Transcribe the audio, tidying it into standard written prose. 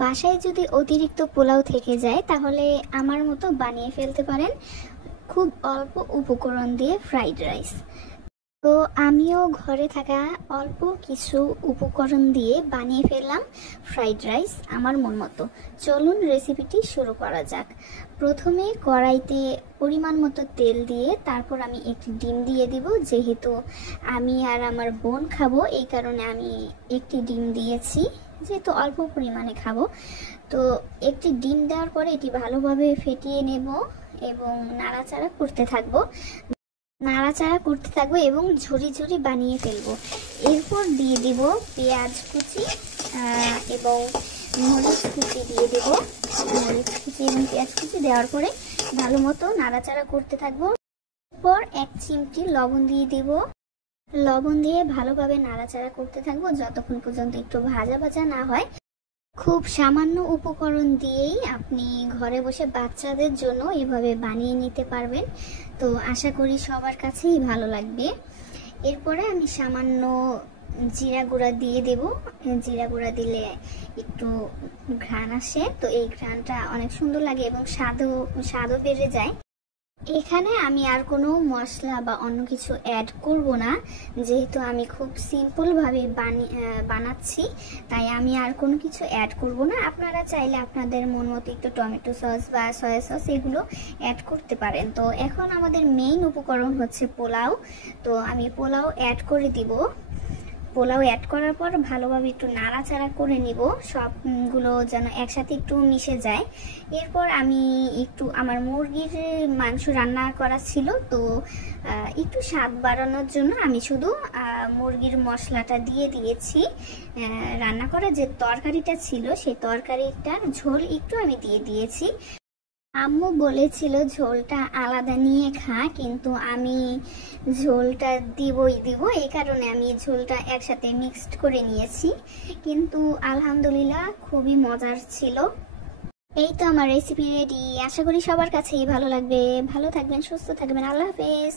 বাসায় যদি অতিরিক্ত পোলাও থেকে যায় তাহলে আমার মতো বানিয়ে ফেলতে পারেন খুব অল্প উপকরণ দিয়ে ফ্রাইড রাইস। তো আমিও ঘরে থাকা অল্প কিছু উপকরণ দিয়ে বানিয়ে ফেললাম ফ্রাইড রাইস আমার মন মতো। চলুন রেসিপিটি শুরু করা যাক। প্রথমে কড়াইতে পরিমাণ মতো তেল দিয়ে তারপর আমি একটি ডিম দিয়ে দিব। যেহেতু আমি আর আমার বোন খাবো এই কারণে আমি একটি ডিম দিয়েছি, যেহেতু অল্প পরিমাণে খাবো। তো একটি ডিম দেওয়ার পরে এটি ভালোভাবে ফেটিয়ে নেব এবং নাড়াচাড়া করতে থাকবো এবং ঝুরি ঝুরি বানিয়ে ফেলবো। এরপর দিয়ে দিব পেঁয়াজ কুচি এবং মরিচ কুচি দিয়ে দেব। মরিচ কুচি এবং পেঁয়াজ কুচি দেওয়ার পরে ভালো মতো নাড়াচাড়া করতে থাকবো। এরপর 1 চিমটি লবণ দিয়ে দেব। লবণ দিয়ে ভালোভাবে নাড়াচাড়া করতে থাকবো যতক্ষণ পর্যন্ত একটু ভাজা ভাজা না হয়। খুব সামান্য উপকরণ দিয়েই আপনি ঘরে বসে বাচ্চাদের জন্য এভাবে বানিয়ে নিতে পারবেন। তো আশা করি সবার কাছেই ভালো লাগবে। এরপরে আমি সামান্য জিরা গুঁড়া দিয়ে দেব। জিরা গুঁড়া দিলে একটু ঘ্রাণ আসে, তো এই ঘ্রাণটা অনেক সুন্দর লাগে এবং স্বাদও বেড়ে যায়। এখানে আমি আর কোনো মশলা বা অন্য কিছু অ্যাড করব না, যেহেতু আমি খুব সিম্পলভাবে বানাচ্ছি, তাই আমি আর কোনো কিছু অ্যাড করব না। আপনারা চাইলে আপনাদের মন মতো একটু টমেটো সস বা সয়া সস এগুলো অ্যাড করতে পারেন। তো এখন আমাদের মেইন উপকরণ হচ্ছে পোলাও। তো আমি পোলাও অ্যাড করে দিব। পোলাও অ্যাড করার পর ভালোভাবে একটু নাড়াচাড়া করে নিব, সবগুলো যেন একসাথে একটু মিশে যায়। এরপর আমি একটু আমার মুরগির মাংস রান্না করা ছিল, তো একটু স্বাদ বাড়ানোর জন্য আমি শুধু মুরগির মশলাটা দিয়ে দিয়েছি। রান্না করা যে তরকারিটা ছিল সেই তরকারিটার ঝোল একটু আমি দিয়ে দিয়েছি। আম্মু বলেছিল ঝোলটা আলাদা নিয়ে খা, কিন্তু আমি ঝোলটা দিব এই কারণে আমি ঝোলটা একসাথে মিক্সড করে নিয়েছি। কিন্তু আলহামদুলিল্লাহ খুবই মজার ছিল। এই তো আমার রেসিপি রেডি। আশা করি সবার কাছেই ভালো লাগবে। ভালো থাকবেন, সুস্থ থাকবেন। আল্লাহ হাফেজ।